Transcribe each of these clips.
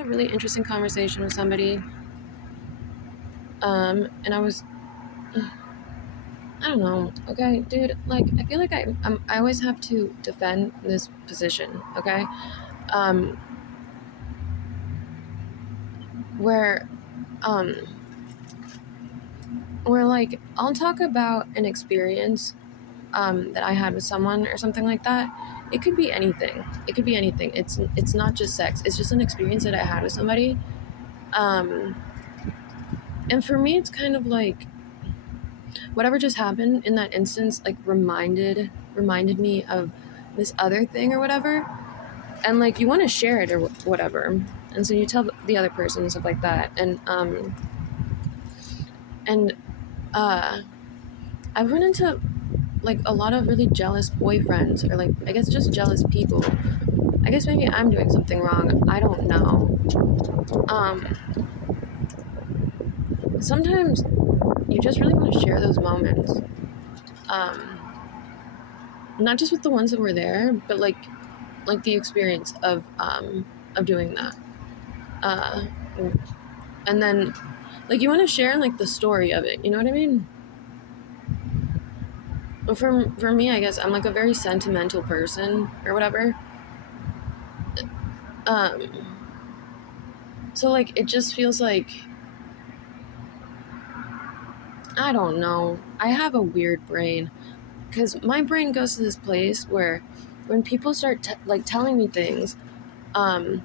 had a really interesting conversation with somebody, and I don't know, okay, dude, like, I feel like I always have to defend this position, okay, um, where, um, where, like, I'll talk about an experience, that I had with someone or something like that. It could be anything. It could be anything. It's not just sex. It's just an experience that I had with somebody, um, and for me, it's kind of like, whatever just happened in that instance like reminded me of this other thing or whatever, and like you want to share it or whatever, and so you tell the other person and stuff like that, and I've run into like a lot of really jealous boyfriends, or like I guess just jealous people. I guess maybe I'm doing something wrong, I don't know. um Sometimes you just really want to share those moments, um not just with the ones that were there, but like the experience of doing that, uh and then like you want to share like the story of it, you know what I mean? Well, for me, I guess I'm like a very sentimental person or whatever, um so like it just feels like, I don't know, I have a weird brain, because my brain goes to this place where when people start like telling me things, um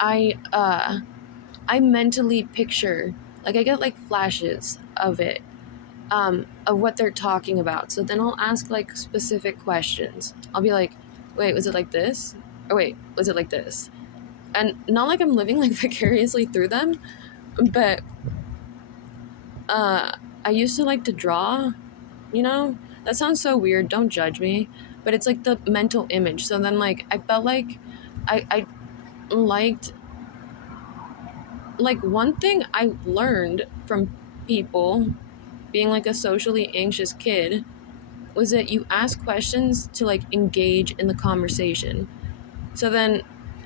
i uh I mentally picture, like I get like flashes of what they're talking about. So then I'll ask like specific questions. I'll be like, wait, was it like this? Or wait, was it like this? And not like I'm living like vicariously through them, but uh, I used to like to draw, you know? That sounds so weird, don't judge me. But it's like the mental image. So then like I felt like I liked, like one thing I learned from people being like a socially anxious kid was that you ask questions to like engage in the conversation. So then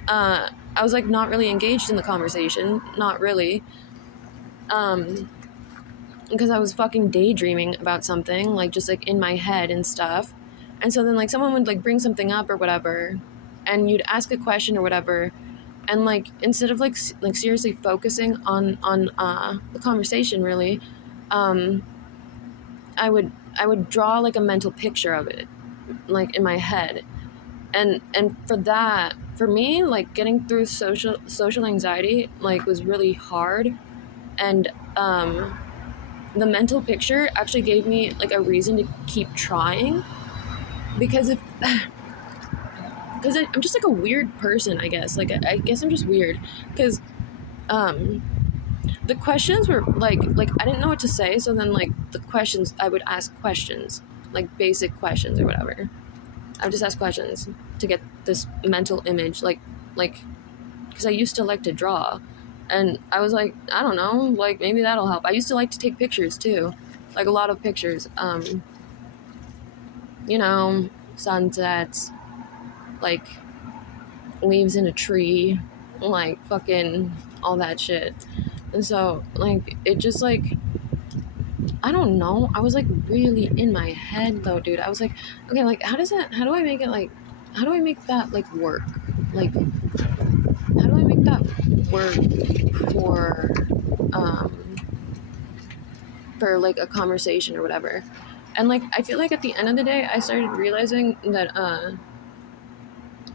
I was like not really engaged in the conversation, not really, um, because I was fucking daydreaming about something, like just like in my head and stuff. And so then like someone would like bring something up or whatever, and you'd ask a question or whatever, and like instead of like seriously focusing on the conversation really, um, I would draw like a mental picture of it, like in my head, and for that, for me, like getting through social anxiety like was really hard, and the mental picture actually gave me like a reason to keep trying, because if because I'm just like a weird person, I guess, like I guess I'm just weird, because um the questions were like I didn't know what to say, so then like the questions, I would ask questions, like basic questions or whatever. I would just ask questions to get this mental image, like because I used to like to draw, and I was like, I don't know, like maybe that'll help. I used to like to take pictures too, like a lot of pictures, you know, sunsets, like leaves in a tree, like fucking all that shit. And so like it just like, I don't know, I was like really in my head though, dude. I was like, okay, like how do I make it like, how do I make that like work, like how do I make that work um for like a conversation or whatever. And like I feel like at the end of the day I started realizing that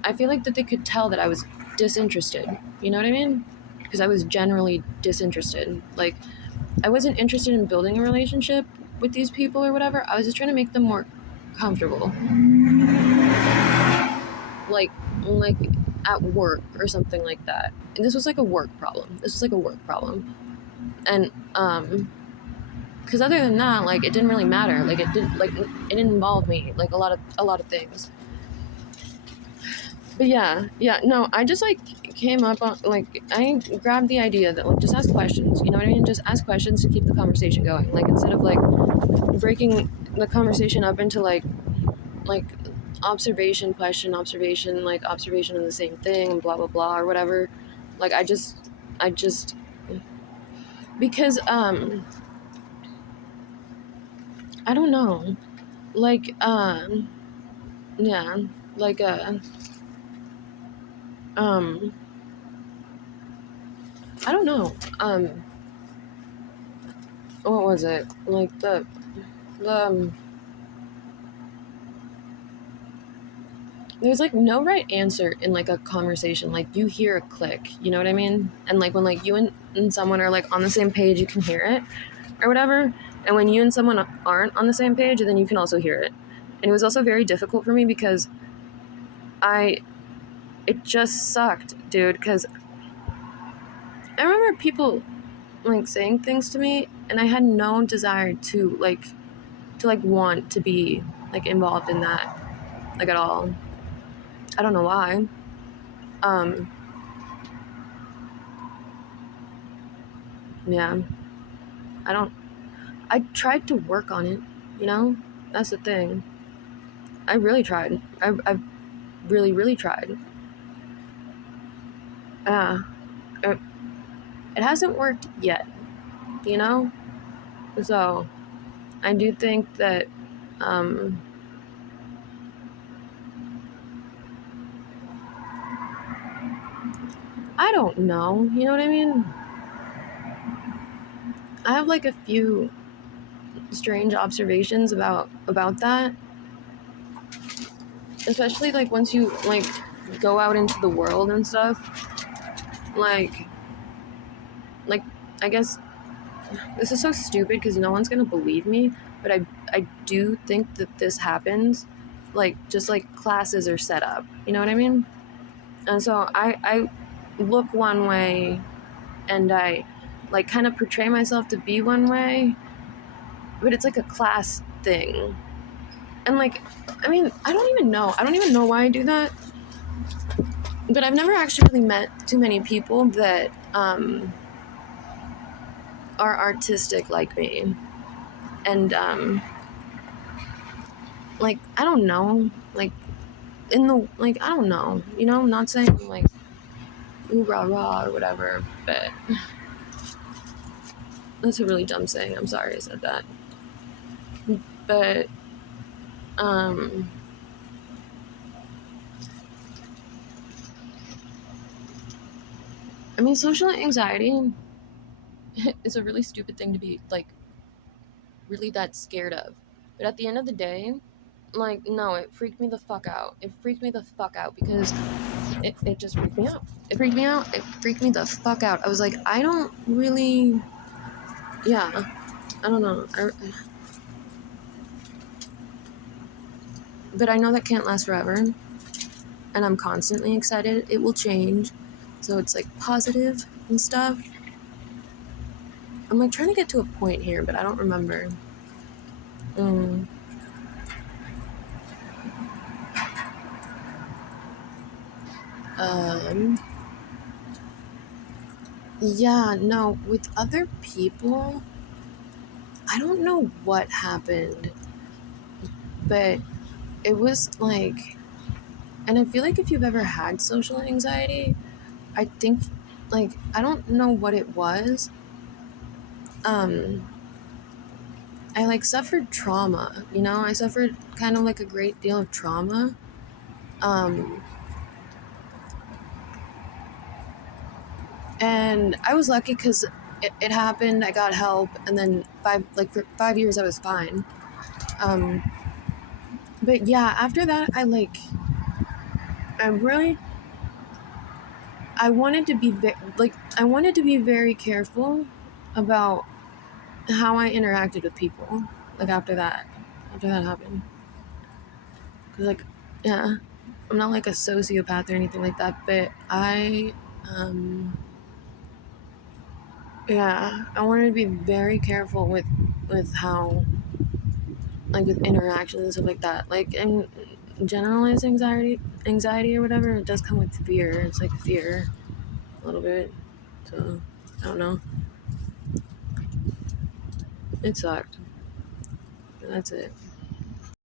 I feel like that they could tell that I was disinterested, you know what I mean? Because I was generally disinterested. Like I wasn't interested in building a relationship with these people or whatever. I was just trying to make them more comfortable, like at work or something like that. And this was like a work problem. And because other than that, like it didn't really matter. Like it didn't involve me like a lot of things. But yeah, no, I just like came up on, like I grabbed the idea that like just ask questions. You know what I mean? Just ask questions to keep the conversation going. Like instead of like breaking the conversation up into like observation, question, observation, like observation of the same thing, blah blah blah or whatever. Like I just because I don't know. Like yeah, like um I don't know. What was it? Like the there's like no right answer in like a conversation. Like you hear a click, you know what I mean? And like when like you and someone are like on the same page, you can hear it or whatever. And when you and someone aren't on the same page, then you can also hear it. And it was also very difficult for me because I it just sucked, dude, because I remember people like saying things to me and I had no desire to want to be like involved in that like at all. I don't know why. Um yeah, I don't I tried to work on it, you know? That's the thing. I really tried. I really, really tried. Uh, it, it hasn't worked yet, you know? So, I do think that, um, I don't know, you know what I mean? I have like a few strange observations about that, especially like once you like go out into the world and stuff. Like, like I guess this is so stupid because no one's gonna believe me, but I do think that this happens, like just like classes are set up. You know what I mean? And so I look one way, and I like kind of portray myself to be one way, but it's like a class thing. And like, I mean, I don't even know. I don't even know why I do that. But I've never actually really met too many people that are artistic like me, and like I don't know, like in the like I don't know, you know, I'm not saying like ooh rah rah or whatever, but that's a really dumb saying. I'm sorry I said that. But um I mean social anxiety is a really stupid thing to be like really that scared of. But at the end of the day, like no, it freaked me the fuck out. It freaked me the fuck out because it just freaked me out. It freaked me out. It freaked me the fuck out. I was like, I don't really yeah, I don't know. But I know that can't last forever, and I'm constantly excited it will change. So it's like positive and stuff. I'm like trying to get to a point here, but I don't remember. Mm. Um. Yeah, no, with other people, I don't know what happened, but it was like, and I feel like if you've ever had social anxiety, I think, like, I don't know what it was. Um, I like suffered trauma, you know, I suffered kind of like a great deal of trauma. Um, and I was lucky because it happened. I got help, and then for 5 years I was fine. Um, but yeah, after that, I really, I wanted to be I wanted to be very careful about how I interacted with people. Like after that happened, because like, yeah, I'm not like a sociopath or anything like that, but um, yeah, I wanted to be very careful with how, like with interactions and stuff like that. Like in generalized anxiety or whatever, it does come with fear. It's like fear a little bit. So I don't know. It sucked. That's it.